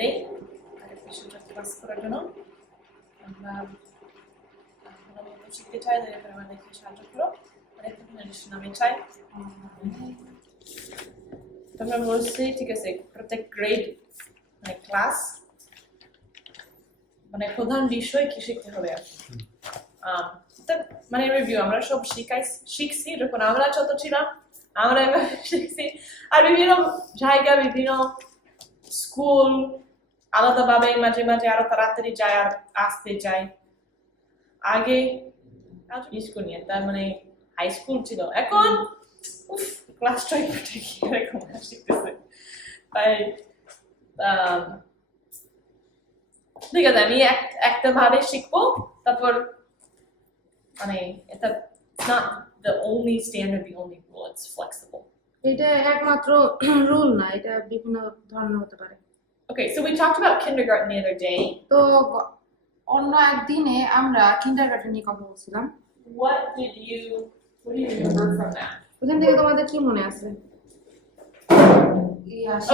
দেই আরেক বিষয়টা ক্লাস করার জন্য আমরা শিখতে চাই তাহলে আমাদেরকে সাহায্য করো অনেক এডিশন আমি চাই তোমরা বলছি ঠিক আছে প্রত্যেক গ্রেড মানে ক্লাস মানে প্রধান বিষয় কি শিখতে হবে মানে রিভিউ আমরা সব শিখছি যখন আমরা ছোট ছিলাম আমরা শিখছি আর বিভিন্ন জায়গা বিভিন্ন স্কুল আলাদাভাবে মাঝে মাঝে আরো তাড়াতাড়ি যায় আর আসতে যায় আগে স্কুল নিয়ে তার মানে হাই স্কুল ছিল এখন ক্লাস 12 থেকে এরকম শিখতেছে তাই ঠিক আছে আমি একটা ভাবে শিখবো তারপর মানে এটা not the only standard the only rule it's flexible এটা একমাত্র রুল না এটা বিভিন্ন ধরনের হতে পারে okay so we talked about kindergarten the other day তো অন্য একদিনে আমরা কিন্ডারগার্টেন নিয়ে কথা বলছিলাম what do you remember from that ওখান থেকে তোমাদের কি মনে আছে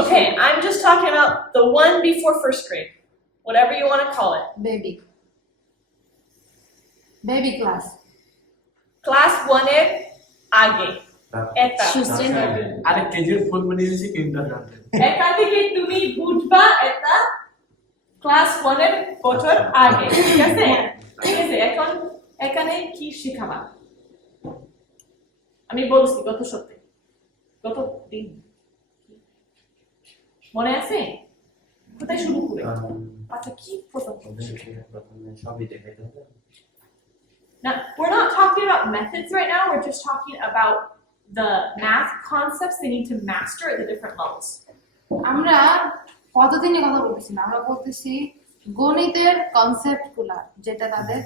okay I'm just talking about the one before first grade whatever you want to call it baby class 1 এর আগে এটা আরে কেজির ফুল মানে হচ্ছে কিন্ডারগার্টেন এটা থেকে তুমি বুঝবা এটা ক্লাস 1 এর বছর আগে ঠিক আছে এখন এখানে কি শেখাবা আমি বলছি গত সপ্তাহে গত দিন মনে আছে কোথায় শুরু করে আচ্ছা কি প্রথম সবই দেখাইতে হবে Now, we're not talking about methods right now, we're just talking about the math concepts they need to master at the different levels. আমরা পদ্ধতি নিয়ে কথা বলতেছি না আমরা বলতেছি গণিতের কনসেপ্টগুলো যেটা তাদের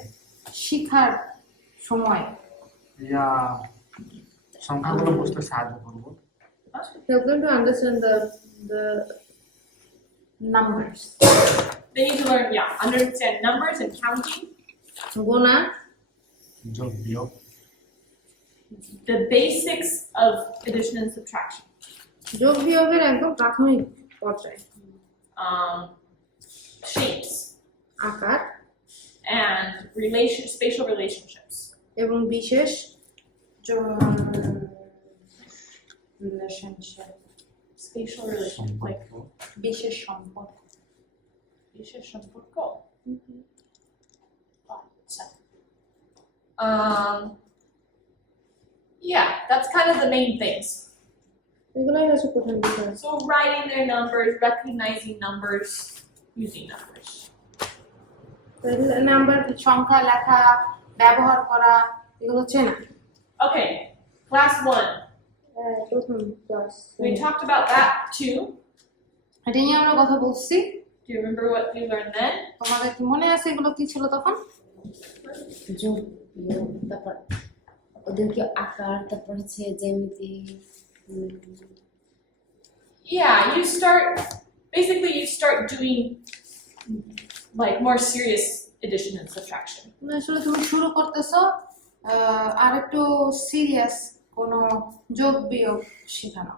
শেখার সময় ইয়া সংখ্যাগুলো বুঝতে সাহায্য করবো help them to understand the numbers They need to learn, understand numbers and counting. গোনা যোগ বিয়োগ The basics of addition and subtraction. যোগ বিয়োগের একদম প্রাথমিক পর্যায়ে Shapes আকার and spatial relationships. এবং বিশেষ রিলেশনশিপ Spatial relationship, like বিশেষ সম্পর্ক বিশেষ সম্পর্ক. Yeah, that's kind of the main things. এগুলাই হচ্ছে প্রধান বিষয় So writing their numbers, recognizing numbers, using numbers. Number সংখ্যা লেখা ব্যবহার করা এগুলো চেনা Okay, class 1. প্রথম class We talked about that too. এটা নিয়ে আমরা কথা বলছি Do you remember what we learned then? তোমাদের কি মনে আছে এগুলো কি ছিল তখন যোগ বিয়োগ তারপর ওদেরকে আকার তারপর হচ্ছে জ্যামিতি Yeah, you start doing like more serious addition and subtraction. আসলে তুমি শুরু করতেছো আর একটু সিরিয়াস কোন যোগ বিয়োগ শেখানো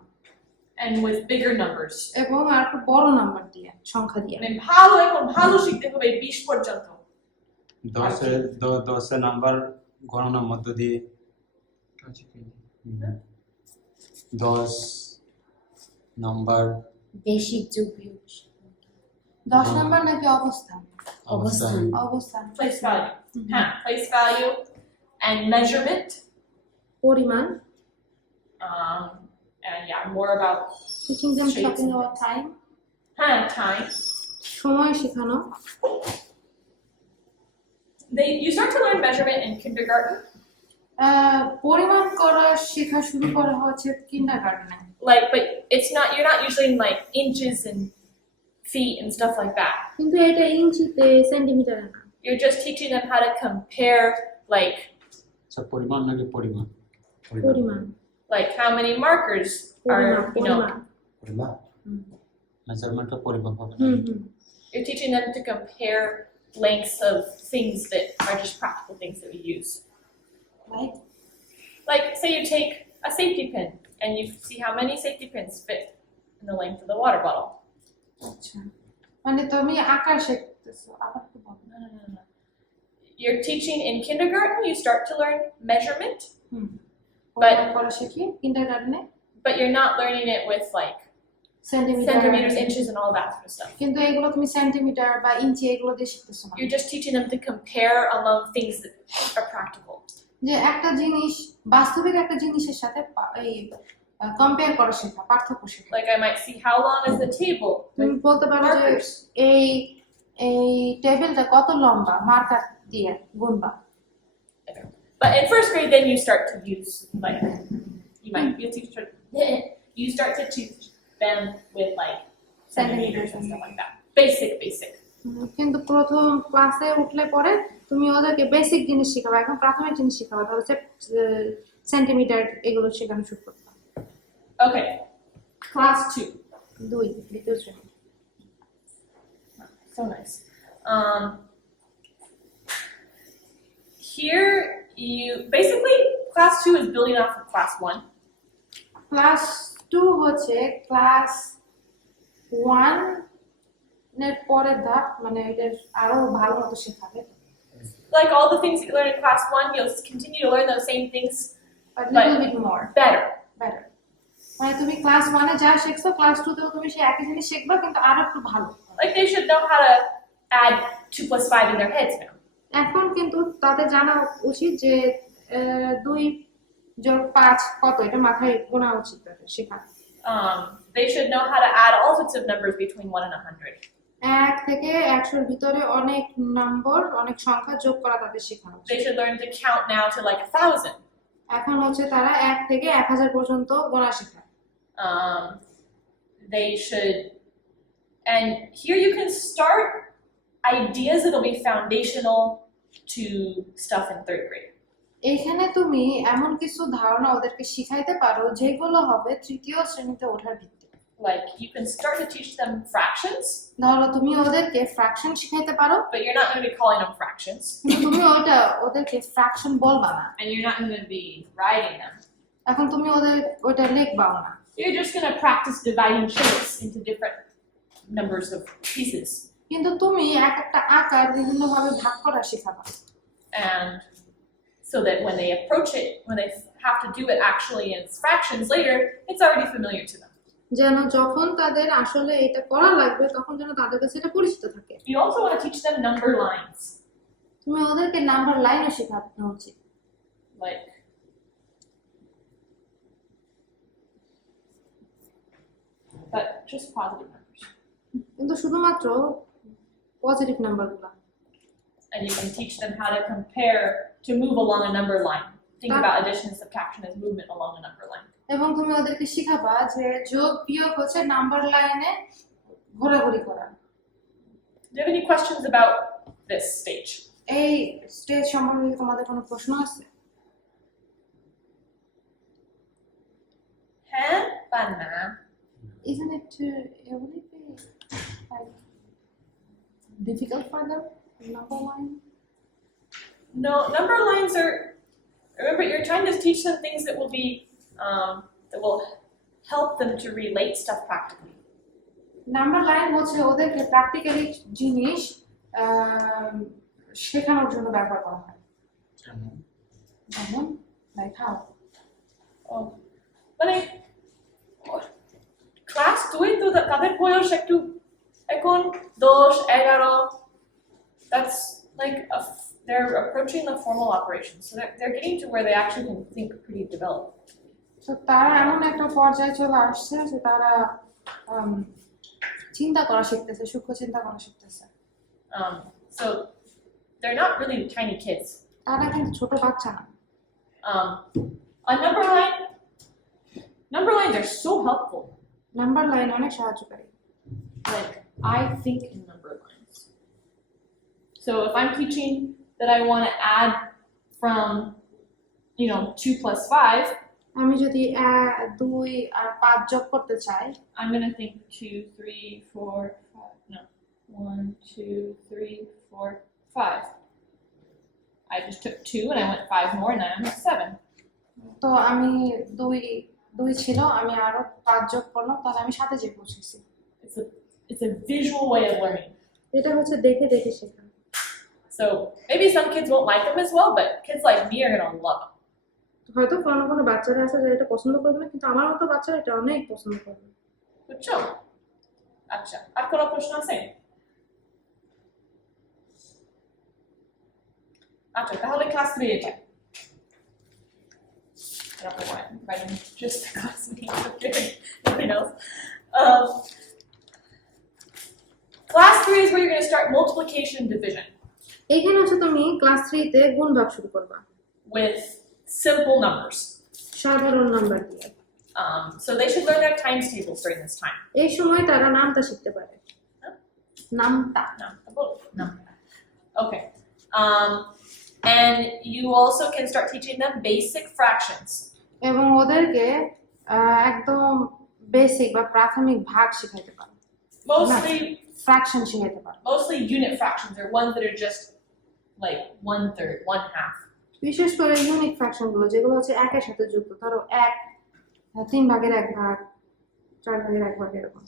And with bigger numbers. এবং আর একটু বড় নাম্বার দিয়ে সংখ্যা দিয়ে মানে ভালো শিখতে হবে 20 পর্যন্ত 10 নাম্বার গণনার মধ্য দিয়ে 10 নাম্বার বেসিক যোগ বিয়োগ 10 নাম্বার নাকি অবস্থান অবস্থান Place value. Place value and measurement. পরিমাণ And more about teaching them shapes talking and about time time. সময় শেখানো You start to learn measurement in kindergarten. পরিমাণ করা শেখা শুরু করা হচ্ছে কিন্ডারগার্টেনে But you're not usually in like inches and feet and stuff like that. কিন্তু এটা ইঞ্চিতে সেন্টিমিটারে না You're just teaching them how to compare পরিমাণ নাকি পরিমাণ পরিমাণ like how many markers are পরিমাণ মেজারমেন্ট অফ পরিমাপ হবে you're teaching them to compare lengths of things that are just practical things that we use. Like say you take a safety pin and you see how many safety pins fit in the length of the water bottle. আচ্ছা মানে তুমি আকার শিখতেছো আবার একটু বলো। No. You're teaching in kindergarten, you start to learn measurement, But পরে শিখি কিন্ডারগার্টেনে but you're not learning it with like centimeters, inches, and all that sort of stuff. কিন্তু এগুলো তুমি সেন্টিমিটার বা ইঞ্চি এগুলো দিয়ে শিখতেছো না। You're just teaching them to compare among things that are practical. যে একটা জিনিস বাস্তবিক একটা জিনিসের সাথে এই কম্পেয়ার করা শেখা, পার্থক্য শেখা। Like I might see how long is the table. তুমি বলতে পারো যে Markers. এই এই টেবিলটা কত লম্বা, মার্কার দিয়ে গুনবা। But in first grade, then you start to use like you start to teach them with like centimeters and stuff like that. Basic. কিন্তু প্রথম ক্লাসে উঠলে পরে তুমি ওদেরকে বেসিক জিনিস শেখাবে, এখন প্রাথমিক জিনিস শেখাবে, ধরো হচ্ছে সেন্টিমিটার এগুলো শেখানো শুরু করতে। Okay, class 2. 2 দ্বিতীয় শ্রেণী। So nice. Here you basically class 2 is building off of class 1. ক্লাস 2 হচ্ছে ক্লাস 1 এর পরের ধাপ, মানে এটার আরো ভালো মতো শেখাবে। Like all the things that you learn in class 1, you'll continue to learn those same things But little bit more better. better. মানে তুমি ক্লাস 1 এ যা শিখছো ক্লাস 2 তেও তুমি সেই একই জিনিস শিখবা কিন্তু আরো একটু ভালো। Like they should know how to add 2 plus 5 in their heads now. এখন কিন্তু তাদের জানা উচিত যে 2 যোগ 5 কত, এটা মাথায় গোনা উচিত তাদের শেখা। They should know how to add all sorts of numbers between 1 and 100. 1 থেকে 100 এর ভিতরে অনেক নম্বর, অনেক সংখ্যা যোগ করা তাদের শেখানো উচিত। They should learn to count now to like 1,000. এখন হচ্ছে তারা 1 থেকে 1000 পর্যন্ত গোনা শেখায়। They should, and here you can start ideas that'll be foundational to stuff in 3rd grade. এখানে তুমি এমন কিছু ধারণা ওদেরকে শিখাইতে পারো যেগুলো হবে তৃতীয় শ্রেণীতে ওঠার ভিত্তি। Like you can start to teach them fractions, ধরো তুমি ওদেরকে ফ্র্যাকশন শিখাইতে পারো, but you're not going to be calling them fractions, কিন্তু তুমি ওদেরকে ফ্র্যাকশন বলবা না, and you're not going to be writing them. এখন তুমি ওটা লিখবাও না। You're just going to practice dividing shapes into different numbers of pieces, কিন্তু তুমি একটা আকার বিভিন্ন ভাবে ভাগ করা শেখাবা, and so that when they approach it, when they have to do it actually in fractions later, it's already familiar to them. যেন যখন তাদের আসলে এটা করা লাগবে তখন যেন তাদের কাছে এটা পরিচিত থাকে। You also want to teach them number lines, তুমি ওদেরকে নাম্বার লাইনও শেখানো উচিত। like but just positive numbers. কিন্তু শুধুমাত্র পজিটিভ নাম্বারগুলো। And you can teach them how to compare to move along a number line. Think about addition and subtraction as movement along a number line. এবং তুমি ওদেরকে শিখাবা যে যোগ বিয়োগ হচ্ছে নাম্বার লাইনে ঘোরাঘুরি করা। Do you have any questions about this stage? এই স্টেজ সম্পর্কে তোমাদের কোনো প্রশ্ন আছে? Huh? Banana. Isn't it would it be like difficult for them? Number line? No, number lines are. Remember, you're trying to teach them things that will be that will help them to relate stuff practically. Number line হচ্ছে ওদেরকে প্র্যাকটিক্যালি জিনিস শেখানোর জন্য ব্যবহার করা হয়। যেমন like how? মানে ক্লাস 2 এ তো তাদের বয়স একটু এখন 10, 11. That's like they're approaching the formal operations, so they're getting to where they actually can think pretty developed. তো তারা এমন একটা পর্যায়ে চলে আসছে যে তারা চিন্তা করা শিখতেছে, সূক্ষ্ম চিন্তা করা শিখতেছে। So they're not really tiny kids. তারা কিন্তু ছোট বাচ্চা না। A number lines are so helpful. Number line অনেক সাহায্যকারী। Like I think in number lines. So if I'm teaching that I want to add from 2 plus 5, আমি যদি 2 আর 5 যোগ করতে চাই, I'm going to think 2, 3, 4, 5. No. 1, 2, 3, 4, 5. I just took 2 and I went 5 more and then I'm at 7. তো আমি 2 ছিল, আমি আরো 5 যোগ করলাম, তাহলে আমি 7 এ যেয়ে পৌঁছেছি। It's a visual way of learning. এটা হচ্ছে দেখে দেখে শেখা। So maybe some kids won't like them as well, but kids like me are gonna love them. হয়তো কোনো কোনো বাচ্চারা আছে যারা এটা পছন্দ করবে না, কিন্তু আমার মতো বাচ্চারা এটা অনেক পছন্দ করবে। বুঝছো? আচ্ছা, আর কোনো প্রশ্ন আছে? আচ্ছা, তাহলে ক্লাস 3 এটা। I don't know why I'm writing just the class name, nothing else. Class 3 is where you're going to start multiplication and division এইখানে হচ্ছে তুমি ক্লাস 3 তে গুণ ভাগ শুরু করবা with simple numbers. সাধারণ নাম্বার দিয়ে। So they should learn their times tables during this time. এই সময় তারা নামতা শিখতে পারে। নামতা। No. Okay. And you also can start teaching them basic fractions. এবং ওদেরকে একদম বেসিক বা প্রাথমিক ভাগ শেখাতে পারে। Mostly ফ্র্যাকশন শেখাতে পারে। Mostly unit fractions are ones that are just like 1/3, 1/2. বিশেষ করে ইউনিট ফ্র্যাকশন গুলো যেগুলো হচ্ছে একের সাথে যুক্ত, ধরো 1 3 ভাগের 1 ভাগ 4 ভাগের 1 ভাগ এরকম।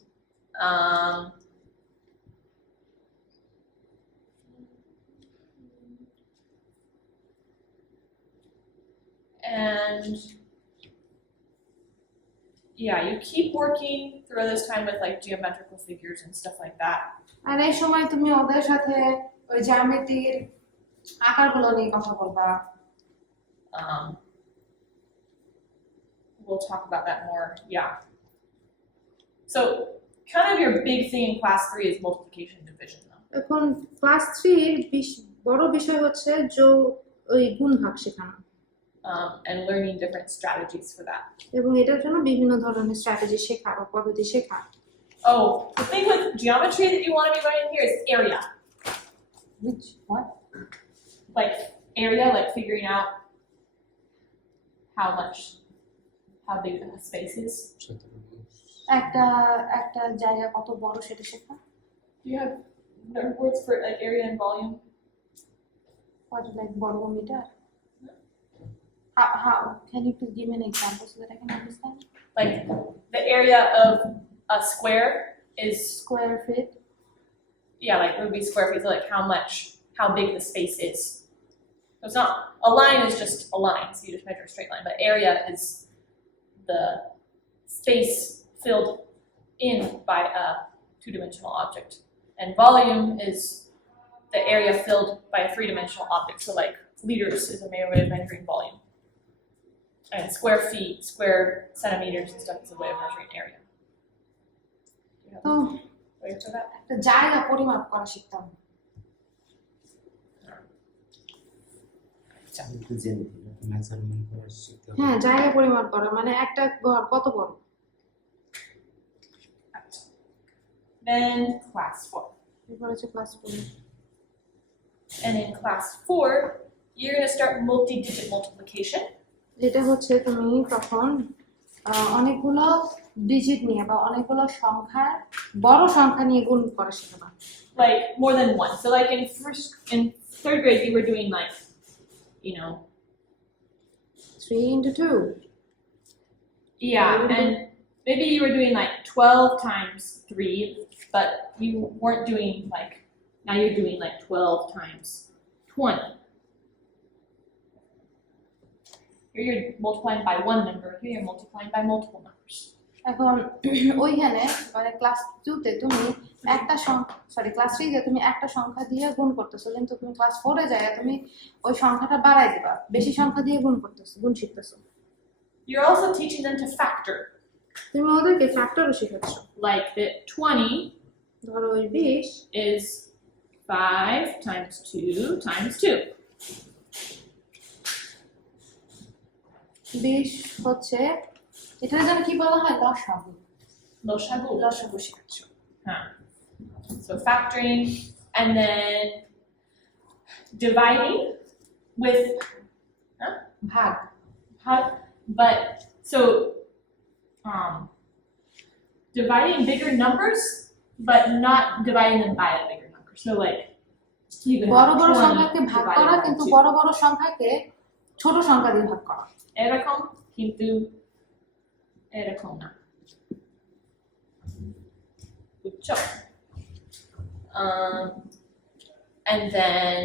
And yeah, you keep working through this time with like geometrical figures and stuff like that. আর এই সময় তুমি ওদের সাথে ওই জ্যামিতির আকারগুলো নিয়ে কথা বলবা। We'll talk about that more. Yeah. So kind of your big thing in class 3 is multiplication and division though. এখন ক্লাস 3 এর বড় বিষয় হচ্ছে ওই গুণ ভাগ শেখানো। And learning different strategies for that. এবং এটার জন্য বিভিন্ন ধরনের স্ট্র্যাটেজি শেখা বা পদ্ধতি শেখা। Oh, the thing with geometry that you want to be learning here is area. Which what? Like area, like figuring out how big the space is. একটা জায়গা কত বড় সেটা শেখা। Do you have words for like area and volume? What like বর্গ metre? How can you please give me an example so that I can understand? Like the area of a square is Square feet. yeah, like it would be square feet, so like how big the space is. So it's not a line is just a line, so you just measure a straight line, but area is the space filled in by a two-dimensional object. And volume is the area filled by a three-dimensional object. So like liters is a way of measuring volume. And square feet, square centimeters and stuff is a way of measuring area. তো Wait for that. একটা জায়গা পরিমাপ করা শিখতাম। মেজারমেন্ট করা শিখতে হবে। হ্যাঁ, জায়গা পরিমাপ করা মানে একটা ঘর কত বড়। Then class 4. এরপর হচ্ছে ক্লাস 4। And in class 4, you're going to start multi-digit multiplication. এটা হচ্ছে তুমি তখন অনেকগুলো ডিজিট নিয়ে বা অনেকগুলো সংখ্যার বড় সংখ্যা নিয়ে গুণ করা শিখবা। Like more than one. So like in third grade, you were doing like, 3 into 2. yeah, and maybe you were doing like 12 times 3, but you weren't doing like, now you're doing like 12 times 20. Here you're multiplying by one number, here you're multiplying by multiple numbers. এখন ওইখানে মানে ক্লাস 2 তে তুমি একটা ক্লাস 3 তে তুমি একটা সংখ্যা দিয়ে গুণ করতেছো, কিন্তু তুমি ক্লাস 4 এ যায় তুমি ওই সংখ্যাটা বাড়াই দিবা, বেশি সংখ্যা দিয়ে গুণ শিখতেছো। You're also teaching them to factor. তুমি ওদেরকে ফ্যাক্টরও শেখাচ্ছ। Like that 20 ধরো ওই 20 is 5 times 2 times 2. 20 হচ্ছে এটার জন্য কি বলা হয়? লসাগু। লসাগু শেখাচ্ছ। So factoring and then dividing with ভাগ। but so dividing bigger numbers but not dividing them by a bigger number. So like you can বড় have বড় 20 সংখ্যাকে ভাগ divided করা, by কিন্তু 2. বড় বড় সংখ্যাকে ছোট সংখ্যা দিয়ে ভাগ করা। এরকম কিন্তু এরকম না। বুঝছো? And then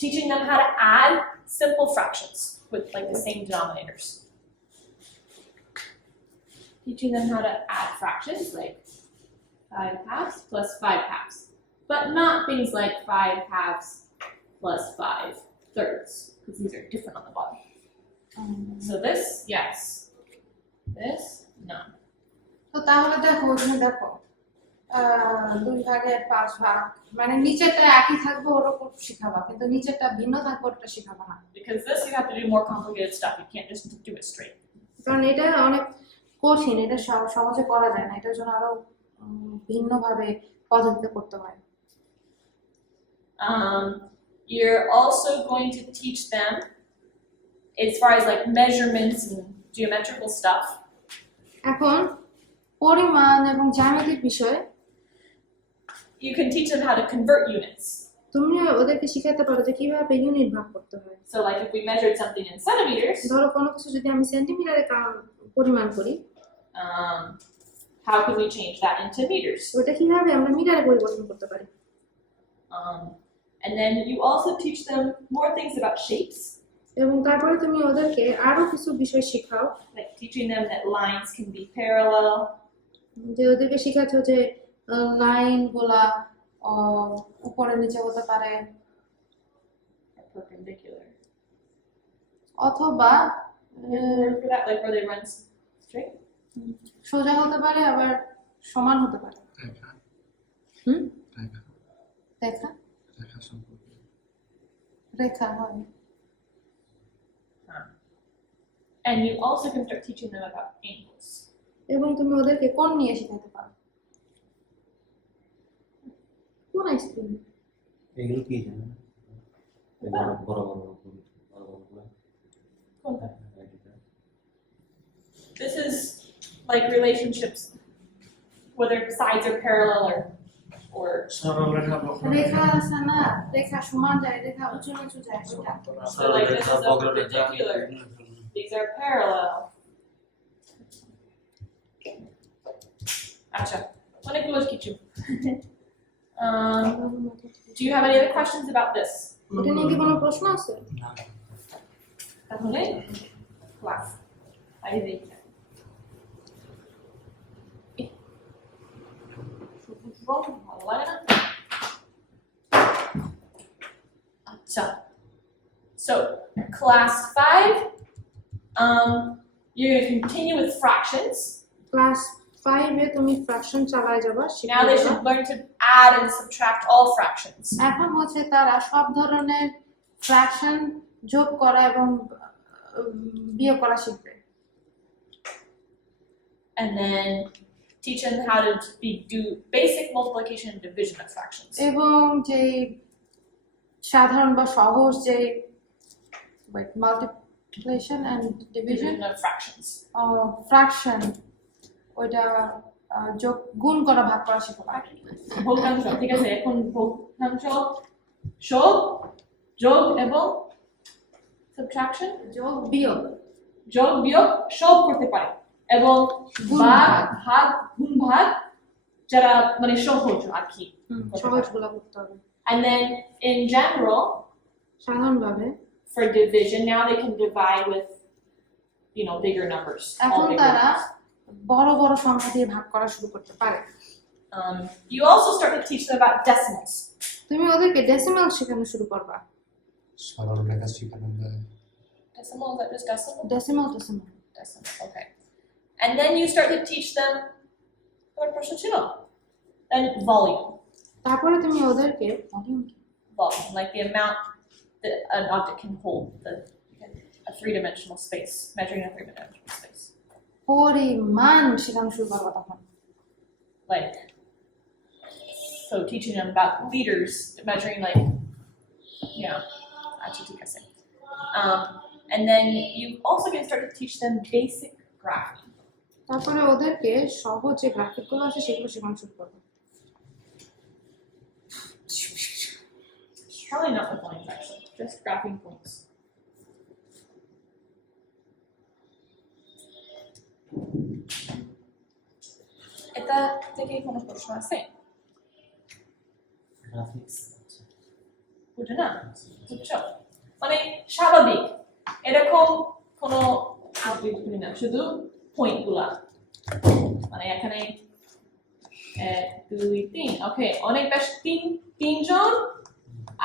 teaching them how to add simple fractions with like the same denominators. Teaching them how to add fractions like 5 halves plus 5 halves, but not things like 5 halves plus 5 thirds, because these are different on the bottom. So this, yes. This, no. তো তাহলে দেখো ওখানে দেখো 2 ভাগের 5 ভাগ মানে নিচেরটা একই থাকবে ওর উপর শিখাবা কিন্তু নিচেরটা ভিন্ন থাকবে ওটা শিখাবা না Because this you have to do more complicated stuff. You can't just do it straight. কারণ এটা অনেক কঠিন এটা সহজে করা যায় না এটার জন্য আরো ভিন্নভাবে পদ্ধতিতে করতে হয় You're also going to teach them as far as like measurements and geometrical stuff. এখন পরিমাণ এবং জ্যামিতিক বিষয়ে You can teach them how to convert units. তুমি ওদেরকে শিখাতে পারো যে কিভাবে ইউনিট ভাগ করতে হয় So like if we measured something in centimeters, ধরো কোনো কিছু যদি আমি সেন্টিমিটারে পরিমাণ করি how can we change that into meters? ওটা কিভাবে আমরা মিটারে পরিবর্তন করতে পারি And then you also teach them more things about shapes, এবং তারপরে তুমি ওদেরকে আরো কিছু বিষয় শেখাও like teaching them that lines can be parallel, যে ওদেরকে শেখাচ্ছ যে লাইন গুলা উপরে নিচে হতে পারে or perpendicular. অথবা For that, like where they run straight. সোজা হতে পারে আবার সমান হতে পারে রেখা হুম রেখা দেখা রেখা সম্পর্কে রেখা হয় And you also can start teaching them about angles. এবং তুমি ওদেরকে কোণ নিয়ে শেখাতে পারো কোন আইসক্রিম এগুলো কি জানো বড় বড় This is like relationships, whether sides are parallel or সরল রেখা রেখা আছে না রেখা সমান যায় রেখা উঁচু নিচু যায় সেটা so like this is a perpendicular. These are parallel. Acha. অনেকগুলো কিছু. Do you have any other questions about this? এটা নিয়ে কি কোনো প্রশ্ন আছে তাহলে ক্লাস আই দেখি ভালো লাগে না আচ্ছা so class 5 you're going to continue with fractions. Class 5 এ তুমি ফ্র্যাকশন চালায় যাবা Now they should learn to add and subtract all fractions. এখন হচ্ছে তারা সব ধরনের ফ্র্যাকশন যোগ করা এবং বিয়োগ করা শিখবে And then teach them how to do basic multiplication and division of fractions. এবং যে সাধারণ বা সহজ যে multiplication and division Division of fractions. Fraction ওইটা যোগ গুণ করা ভাগ করা শিখবে ভগ্নাংশ ঠিক আছে এখন ভগ্নাংশ যোগ এবং subtraction যোগ বিয়োগ যোগ বিয়োগ সব করতে পারে এবং গুণ ভাগ ভাগ গুণ ভাগ যারা মানে সহজ আর কি সহজগুলো করতে হবে and then in general সাধারণভাবে for division now they can divide with bigger numbers all এখন bigger তারা numbers. বড় বড় সংখ্যা দিয়ে ভাগ করা শুরু করতে পারে You also start to teach them about decimals. তুমি ওদেরকে ডেসিমাল শেখানো শুরু করবা সরল রেখা শেখানো যায় Decimal, is that just decimal? Decimal Decimal, okay. And then you start to teach them then volume. তারপরে তুমি ওদেরকে Volume, like the amount that an object can hold, a three-dimensional space, measuring a three-dimensional space. পরিমাণ শেখানো শুরু করবা তখন Like, so teaching them about liters, measuring actually and then you also can start to teach them basic graphing. তারপরে ওদেরকে সহজ যে গ্রাফিকগুলো আছে সেগুলো শেখানো শুরু করবে Probably not with lines actually, just graphing points. এটা থেকে কোনো প্রশ্ন আছে গ্রাফিক্স বুঝে না? বুঝছো? মানে স্বাভাবিক এরকম কোনো আবৃত্তি না, শুধু পয়েন্ট গুলা। মানে এখানে 1 2 3 ওকে, অনেক বেশ তিনজন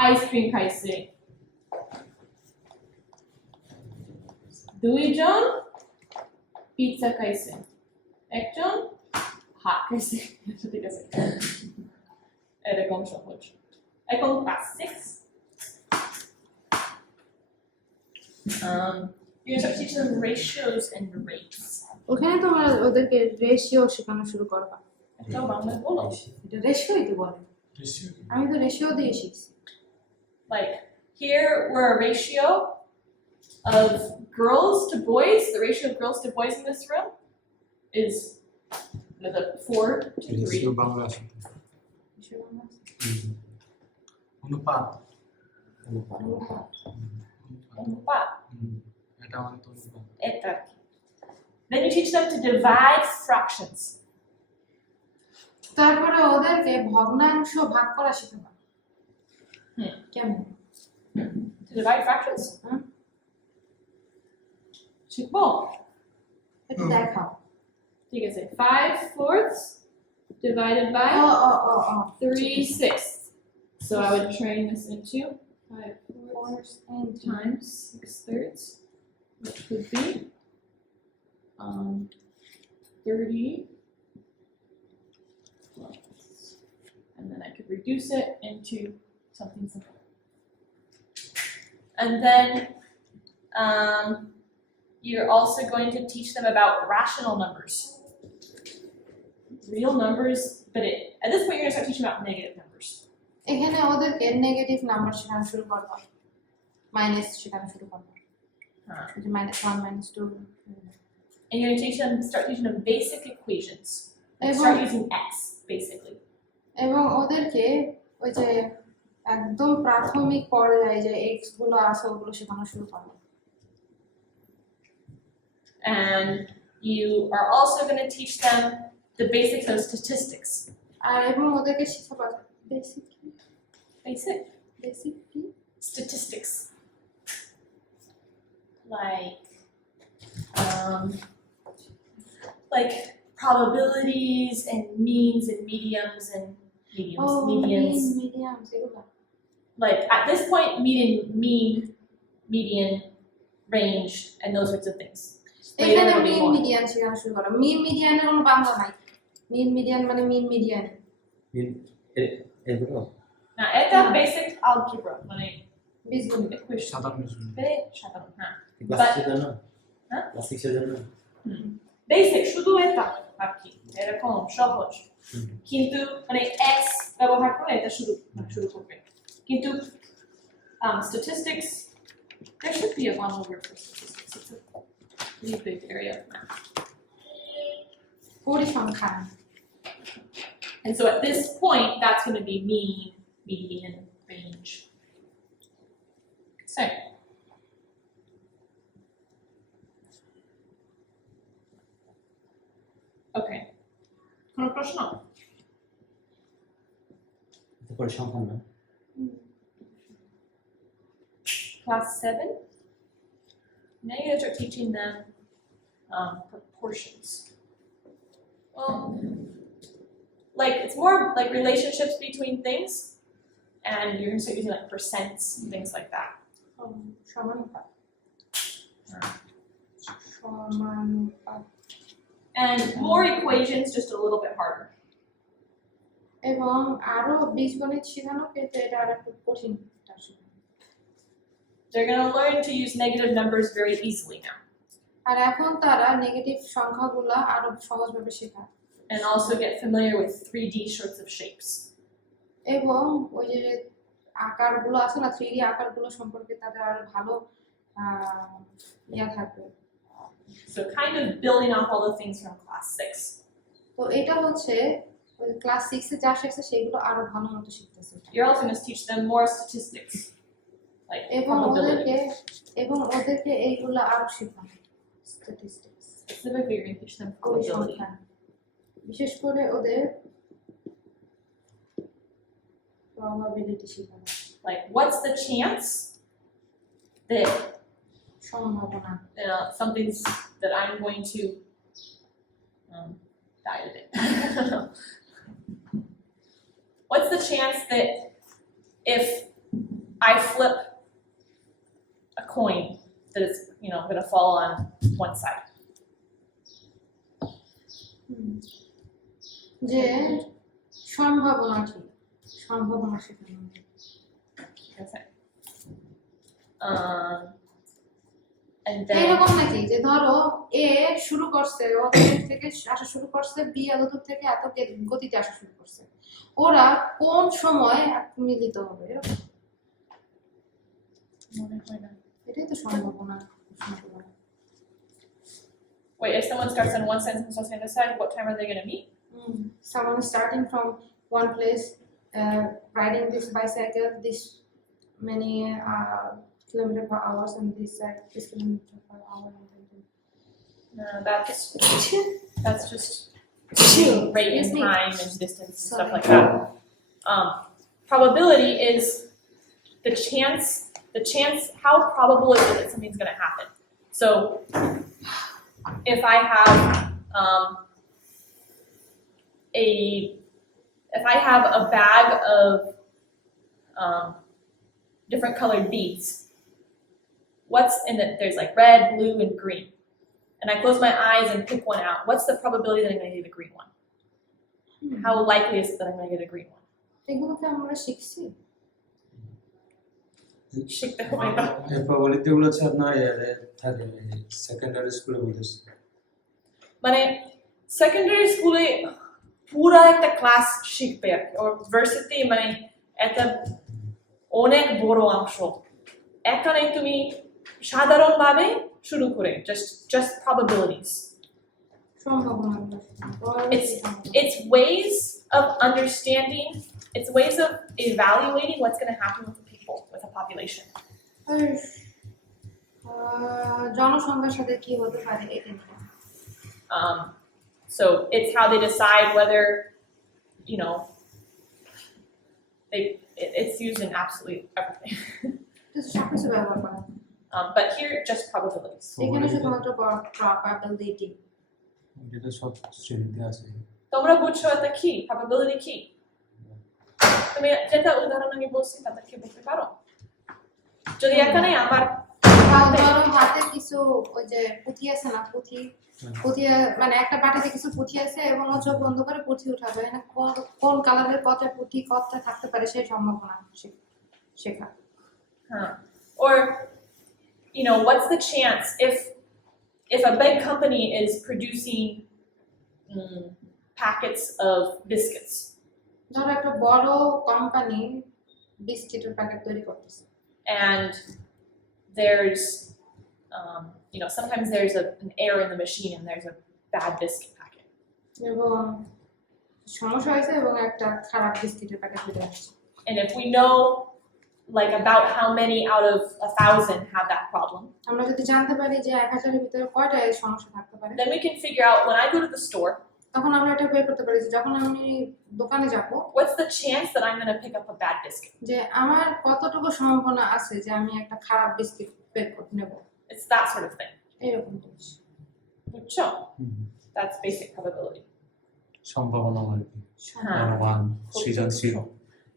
আইসক্রিম খাইছে, 2 জন পিৎজা খাইছে, 1 জন ভাত খাইছে। ঠিক আছে, এরকম সহজ। এখন ক্লাস 6 you're going to teach them ratios and rates. ওখানে তোমরা ওদেরকে রেশিও শেখানো শুরু করবা। এটা বাংলায় বলো। এটা রেশিওই তো বলে, আমি তো রেশিও দিয়ে শিখছি। Like here we're a ratio of girls to boys. The ratio of girls to boys in this room is the 4 to 3. রেশিও বাংলা আছে অনুপাত অনুপাত। এটা আমাদের তো অনুপাত এটা। Then you teach them to divide fractions. তারপরে ওদেরকে ভগ্নাংশ ভাগ করা শেখাবা। কেমন? To divide fractions? শিখবো? একটু দেখাও। ঠিক আছে, 5/4 divided by 3/6. So I would train this into 5/4 times 6/3, which would be 30. And then I could reduce it into something simple. And then you're also going to teach them about rational numbers. Real numbers, but at this point you're going to start teaching about negative numbers. এখানে ওদেরকে negative number শেখানো শুরু করবা, মাইনাস শেখানো শুরু করবা, -1 -2, And you're going to start teaching them basic equations. Like এবং- start using x, basically. এবং ওদেরকে ওই যে একদম প্রাথমিক পর্যায়ে যে এক্স গুলো আছে ওগুলো শেখানো শুরু করবা। And you are also going to teach them the basics of statistics. আর এবং ওদেরকে শেখাবা বেসিক Basic কি statistics. Like probabilities and means and mediums and medians. Medium এগুলো। Like at this point, mean, median, range, and those sorts of things. Later এখানে there'll be mean more. Median শেখানো শুরু করো। মিন মিডিয়ানের কোনো বাংলা নাই। মিন মিডিয়ান মানে মিন মিডিয়ান। এগুলো Now, এটা basic algebra, মানে বীজগণিত। equation. সাধারণ কিছু না। Very সাধারণ, হ্যাঁ। ক্লাসিকের জন্য হ্যাঁ? ক্লাসিকের জন্য Basic, শুধু এটা আর কি, এরকম সহজ। কিন্তু মানে x ব্যবহার করে এটা শুরু করবে। কিন্তু statistics, there should be a one word for statistics. It's a really big area of math. পরিসংখ্যান। And so at this point, that's going to be mean, median, range. So. Okay. কোনো প্রশ্ন? পরিসংখ্যান না Class 7. Now you're going to start teaching them proportions. Well, like it's more like relationships between things, and you're going to start using like percents and things like that. সমানুপাত। সমানুপাত। And more equations, just a little bit harder. এবং আরো বীজগণিত শেখানো কিন্তু এটা আর একটু কঠিন। They're going to learn to use negative numbers very easily now, আর এখন তারা নেগেটিভ সংখ্যাগুলো আরো সহজভাবে শেখায়। and also get familiar with 3D sorts of shapes. এবং ওই যে আকারগুলো আছে না, 3D আকারগুলো সম্পর্কে তাদের আরো ভালো ইয়া থাকবে। So kind of building off all the things from class 6. তো এটা হচ্ছে ওই ক্লাস 6 এ যা শিখছে সেগুলো আরো ভালো মতো শিখতেছে। You're also going to teach them more statistics, like এবং probabilities. ওদেরকে এইগুলো আরো শেখানো, statistics, Specifically, you're going to teach them probability. পরিসংখ্যান, বিশেষ করে ওদের প্রবাবিলিটি শেখানো, Like, what's the chance that সম্ভাবনা। something's that I'm going to die today? What's the chance that if I flip a coin that it's going to fall on one side? যে সম্ভাবনা কি, সম্ভাবনা শেখানো। Okay. And then এইরকম নাকি যে ধরো এ শুরু করছে অত দূর থেকে আসা শুরু করছে, বি এত দূর থেকে এত গতিতে আসা শুরু করছে, ওরা কোন সময় মিলিত হবে, এরকম। এটাই তো সম্ভাবনা। wait, if someone starts on one side and someone starts on the other side, what time are they going to meet? Someone starting from one place, riding this bicycle this many kilometer per hours, and this side this kilometer per hour, and then No, that's just rate in time and distance and stuff like that. Probability is the chance, how probable is it that something's going to happen? So if I have a bag of different colored beads, what's in it? There's like red, blue, and green. And I close my eyes and pick one out. What's the probability that I'm going to get a green one? How likely is it that I'm going to get a green one? এগুলোকে আমরা শিখছি। শিখতে হবে না। এই প্রবাবিলিটি গুলো হচ্ছে আপনার থাকে সেকেন্ডারি স্কুলে বলতেছে। মানে সেকেন্ডারি স্কুলে পুরো একটা ক্লাস শিখবে আর কি, ওর ভার্সিটি মানে একটা অনেক বড় অংশ। এখানে তুমি সাধারণভাবে শুরু করে just probabilities. সম্ভাবনা। It's ways of understanding, it's ways of evaluating what's going to happen with people, with a population. জনসংখ্যার সাথে কি হতে পারে এটা নিয়ে। So it's how they decide whether, it's used in absolutely everything. সবকিছু ব্যবহার করা। But here, just probabilities. এখানে শুধুমাত্র প্রবাবিলিটি। যেটা সব শ্রেণীতে আছে। তোমরা বুঝছো এটা কি? Probability কি? তুমি যেটা উদাহরণ আমি বলছি তাদেরকে বলতে পারো? যদি এখানে আমার ধরো হাতে কিছু ওই যে পুঁথি আছে না, পুঁথি মানে একটা বাটিতে কিছু পুঁথি আছে এবং ও চোখ বন্ধ করে পুঁথি উঠাবে, এখানে কোন কালারের কত পুঁথি কতটা থাকতে পারে সেই সম্ভাবনা শেখা। Or, what's the chance if a big company is producing packets of biscuits? ধরো একটা বড় কোম্পানি বিস্কিটের প্যাকেট তৈরি করতেছে। And there's, sometimes there's an error in the machine and there's a bad biscuit packet. এবং সমস্যা হয়েছে এবং একটা খারাপ বিস্কিটের প্যাকেট বের হচ্ছে। And if we know like about how many out of 1,000 have that problem, আমরা যদি জানতে পারি যে 1000 এর ভিতরে কয়টা এই সমস্যা থাকতে পারে, then we can figure out when I go to the store, তখন আমরা এটা বের করতে পারি যে যখন আমি দোকানে যাব, what's the chance that I'm going to pick up a bad biscuit? যে আমার কতটুকু সম্ভাবনা আছে যে আমি একটা খারাপ বিস্কিট বের করে নেব। It's that sort of thing. এরকম জিনিস। বুঝছো? That's basic probability. সম্ভাবনা আর কি। হ্যাঁ। অনুমান, সৃজনশীল।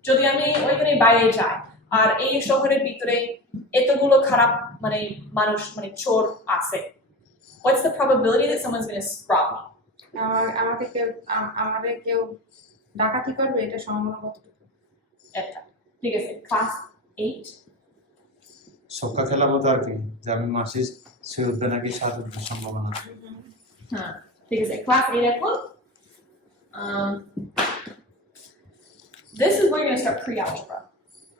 যদি আমি ওইখানে বাইরে যাই আর এই শহরের ভিতরে এতগুলো খারাপ মানুষ চোর আছে, what's the probability that someone's going to rob me? আমাদের কেউ ডাকাতি করবে, এটা সম্ভাবনা কতটুকু? এটা ঠিক আছে, ক্লাস 8 সক্কা খেলা মতো আর কি, যে আমি মাসিস সে উঠবে নাকি 7 উঠবে সম্ভাবনা। হ্যাঁ ঠিক আছে, ক্লাস 8 এখন this is where you're going to start pre-algebra,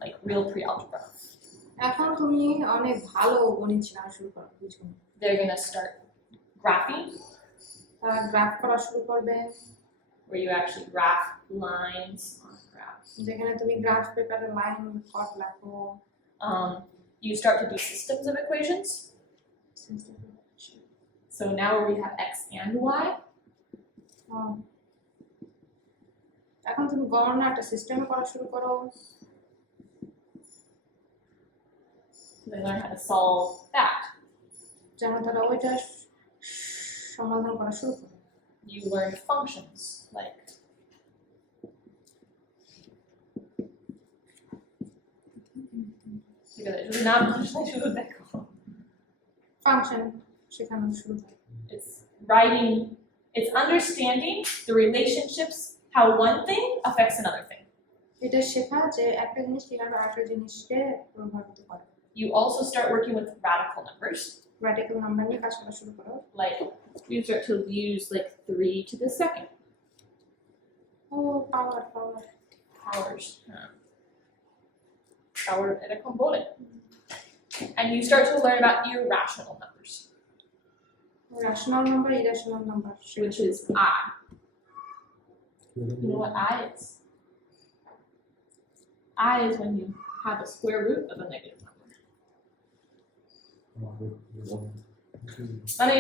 like real pre-algebra. এখন তুমি অনেক ভালো গণিত শেখা শুরু করো, বুঝছো? They're going to start graphing, তারা গ্রাফ করা শুরু করবে, where you actually graph lines on a graph. যেখানে তুমি গ্রাফ পেপারে লাইন কট লেখো। You start to do systems of equations. So now we have x and y. এখন তুমি গণনা একটা সিস্টেম করা শুরু করো। they learn how to solve that. যেন তারা ওইটা সমাধান করা শুরু করে। You learn functions like যদি নাম শুরু দেখো ফাংশন শেখানো শুরু করে। it's writing, it's understanding the relationships, how one thing affects another thing. এটা শেখা যে একটা জিনিস কিভাবে আরেকটা জিনিসকে প্রভাবিত করে। You also start working with radical numbers. Radical number নিয়ে কাজ করা শুরু করো। Like you start to use like 3 to the second ও power powers. Power at a component. And you start to learn about irrational numbers, rational number irrational number which is I. You know what I is? I is when you have a square root of a negative number. মানে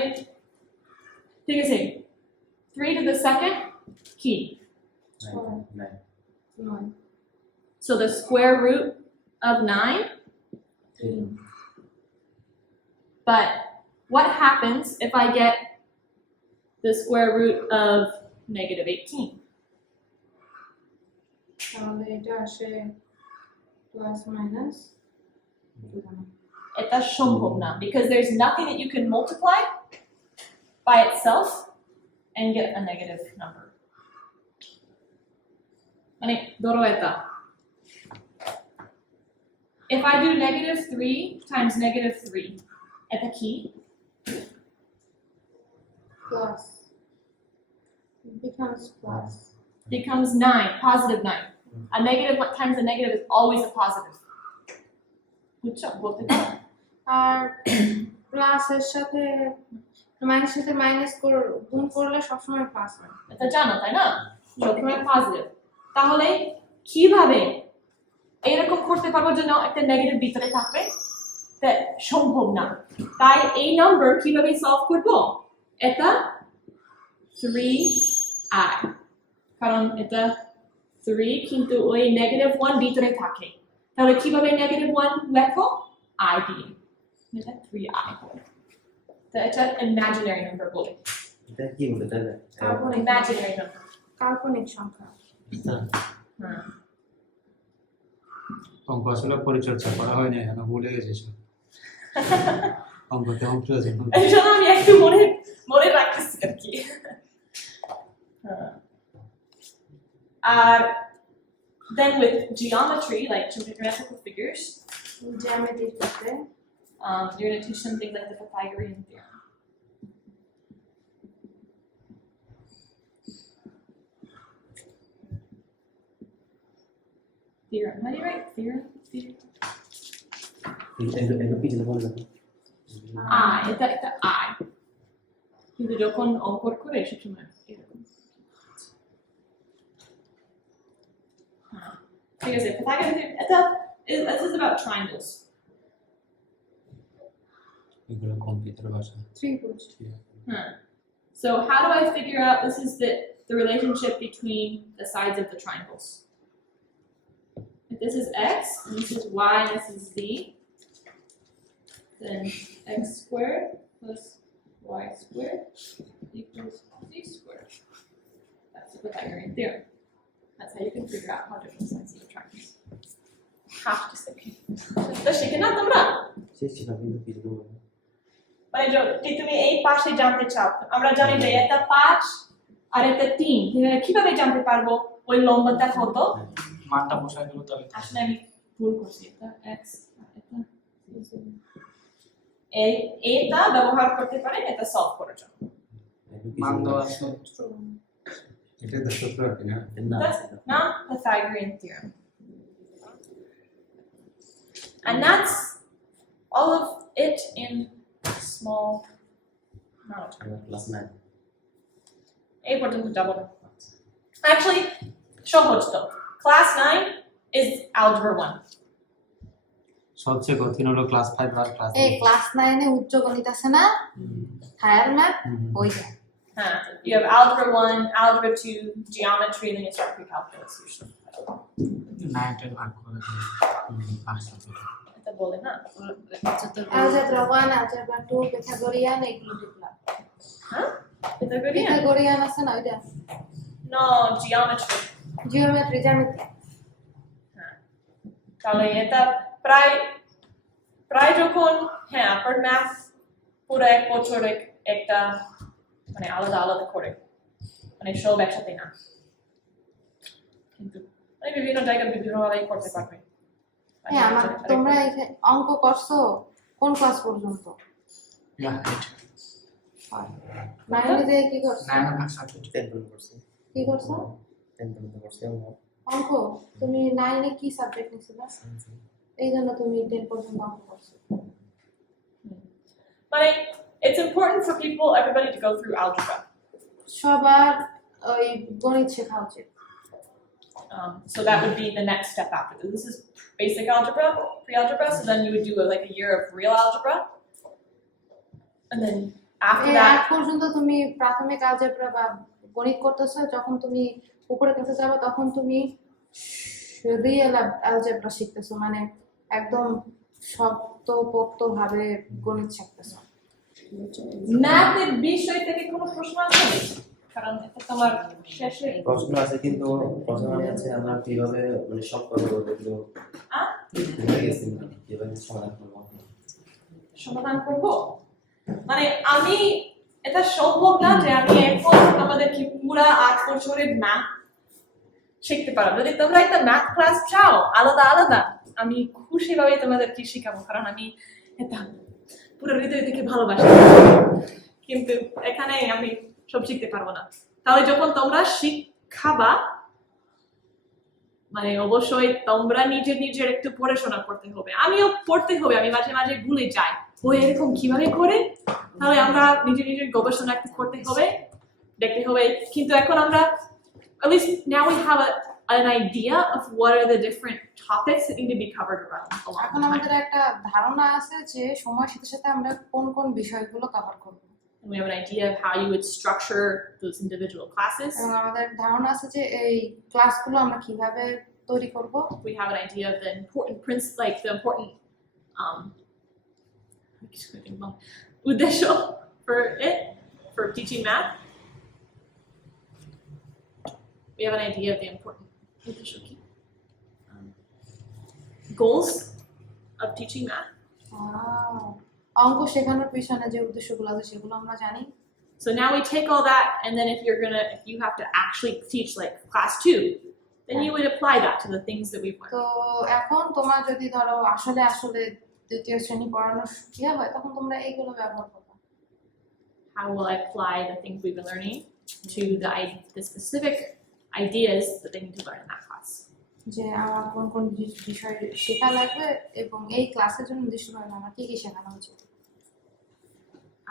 ঠিক আছে 3 to the second key. নয় So the square root of 9. But what happens if I get the square root of negative 18? তাহলে এটা আসে plus minus It's সম্ভব না, because there's nothing that you can multiply by itself and get a negative number. মানে ধরো এটা. If I do negative 3 times negative 3, at the key, plus becomes plus becomes 9, positive 9. A negative times a negative is always a positive. Which বলতে পারো? আর প্লাসের সাথে মাইনাসের সাথে মাইনাস গুণ করলে সবসময় প্লাস হয়। এটা জানো তাই না? সবসময় পজিটিভ। তাহলে কিভাবে এরকম করতে পারবো যেন একটা নেগেটিভ ভিতরে থাকবে? তা সম্ভব না। তাই এই নাম্বার কিভাবে সলভ করব? এটা 3i, কারণ এটা 3 কিন্তু ওই নেগেটিভ 1 ভিতরে থাকে। তাহলে কিভাবে নেগেটিভ 1 লেখো? I দিয়ে। এটা 3i হবে। তো এটা ইমাজিনারি নাম্বার বলে। এটা কি বলে তাহলে? Imaginary number. কাল্পনিক সংখ্যা। হ্যাঁ। অঙ্ক আসলে পরিচর্যা করা হয়নি, এখনো ভুলে গেছি সব। অঙ্ক তেমন প্রয়োজন হয় না। এই জন্য আমি একটু মনে রাখতেছি আর কি। Then with geometry, like geometrical figures, জ্যামিতির ক্ষেত্রে you're going to teach them things like the Pythagorean theorem. Theorem. How do you write theorem? এটা পিছনে বলে দাও। এটা একটা I. কিন্তু যখন অঙ্ক করে সবসময় এরকম। ঠিক আছে, Pythagorean theorem. This is about triangles. এগুলো কম্পিউটার ভাষা। ত্রিভুজ। So how do I figure out this is the relationship between the sides of the triangles? If this is x, and this is y, and this is z, then x squared plus y squared equals z squared. That's the Pythagorean theorem. That's how you can figure out how different sides of the triangles. Half a second. The chicken not the শেষ ছিল কিন্তু পিছনে বলে। মানে যদি তুমি এই পাশে জানতে চাও, আমরা জানি যে এটা 5 আর এটা 3, কিভাবে জানতে পারবো ওই লম্বটা কত? মানটা বসাই দিল তাহলে। আসলে আমি ভুল করছি, এটা x এটা এটা ব্যবহার করতে পারেন এটা সলভ করার জন্য। মান দেওয়া আছে। এটা তো সূত্র আর কি না? That's not Pythagorean theorem. And that's all of it in small amount. Class 9 এই পর্যন্ত যাব না। Actually, সহজ তো। Class 9 is algebra 1. সবচেয়ে কঠিন হলো ক্লাস 5 আর ক্লাস এই ক্লাস 9 এ উচ্চ গণিত আছে না? হায়ার ম্যাথ ওইটা। You have algebra 1, algebra 2, geometry, and then you start pre-calculus usually. 9 10 ভাগ করে দিই। 5 এটা বলে না। অ্যালজেব্রা 1, অ্যালজেব্রা 2, পিথাগোরিয়ান এগুলো দেখলাম। হ্যাঁ, পিথাগোরিয়ান? পিথাগোরিয়ান আছে না ওইটা? No, geometry. জিওমেট্রি, জ্যামিতি। হ্যাঁ, তাহলে এটা প্রায় প্রায় যখন হ্যাঁ আপার ম্যাথ পুরো এক বছর একটা মানে আলাদা আলাদা করে মানে সব একসাথে না, কিন্তু মানে বিভিন্ন জায়গায় বিভিন্ন ভাবেই করতে পারবে। হ্যাঁ, তোমরা অঙ্ক করছো কোন ক্লাস পর্যন্ত? Yeah, নাইনে যে কি করছো? 9 and 10 10 পর্যন্ত করছি। কি করছো? 10 পর্যন্ত করছি আমরা। অঙ্ক। তুমি নাইনে কি সাবজেক্ট নিছিলে? এই জন্য তুমি 10 পর্যন্ত অঙ্ক করছো। মানে it's important for people everybody to go through algebra. সবার ওই গণিত শেখা উচিত। So that would be the next step after this. This is basic algebra, pre-algebra. So then you would do like a year of real algebra, and then after এই that, আগ পর্যন্ত তুমি প্রাথমিক অলজেব্রা বা গণিত করতেছো, যখন তুমি উপরের কাছে যাবে তখন তুমি রিয়েল অলজেব্রা শিখতেছো, মানে একদম শক্তপোক্ত ভাবে গণিত শিখতেছো। ম্যাথের বিষয় থেকে কোনো প্রশ্ন আছে? কারণ এটা তোমার শেষে প্রশ্ন আছে, কিন্তু প্রশ্ন আছে আমরা কিভাবে মানে সব করবো কিন্তু আ? ভুলে গেছি কিভাবে সমাধান করবো। সমাধান করব। মানে আমি এটা সম্ভব না যে আমি এখন আমাদেরকে পুরা 8 বছরের ম্যাথ শিখতে পারবো। যদি তোমরা একটা ম্যাথ ক্লাস চাও আলাদা আলাদা, আমি খুশিভাবে তোমাদেরকে শেখাবো, কারণ আমি এটা পুরো হৃদয় থেকে ভালোবাসি। কিন্তু এখানে আমি সব শিখতে পারবো না। তাহলে যখন তোমরা শিখাবা মানে অবশ্যই তোমরা নিজের একটু পড়াশোনা করতে হবে, আমিও পড়তে হবে, আমি মাঝে মাঝে ভুলে যাই ও এরকম কিভাবে করে। তাহলে আমরা নিজের গবেষণা একটু করতে হবে, দেখতে হবে। কিন্তু এখন আমরা at least now we have an idea of what are the different topics that need to be covered around along এখন the time. আমাদের একটা ধারণা আছে যে সময়ের সাথে সাথে আমরা কোন কোন বিষয়গুলো কভার করব, And we have an idea of how you would structure those individual classes. এবং আমাদের ধারণা আছে যে এই ক্লাসগুলো আমরা কিভাবে তৈরি করব। We have an idea of the important like the important uddesho for teaching math. We have an idea of the important goals of teaching math. অঙ্ক শেখানোর পিছনে যে উদ্দেশ্যগুলো আছে সেগুলো আমরা জানি। So now we take all that, and then if you have to actually teach like class 2, then you would apply that to the things that we've learned. তো এখন তোমার যদি ধরো আসলে আসলে দ্বিতীয় শ্রেণী পড়ানোর ইয়ে হয়, তখন তোমরা এইগুলো ব্যবহার করবে। How will I apply the things we've been learning to the specific ideas that they need to learn in that class? যে আমার কোন কোন বিষয় শেখা লাগবে এবং এই ক্লাসের জন্য নির্দিষ্টভাবে আমার কি কি শেখানো উচিত।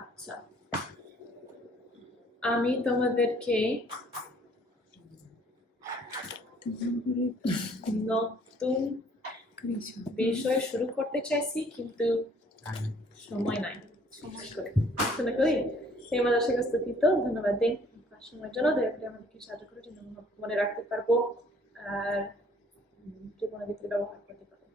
আচ্ছা, আমি তোমাদেরকে নতুন বিষয় শুরু করতে চাইছি, কিন্তু সময় নাই। শোনা করি হেমা দর্শক স্থিত ধন্যবাদ দিন সময়ের জন্য। দয়া করে আমাদেরকে সাহায্য করে জন্য মনে রাখতে পারবো আর জীবনের ভিতরে ব্যবহার করতে পারবো।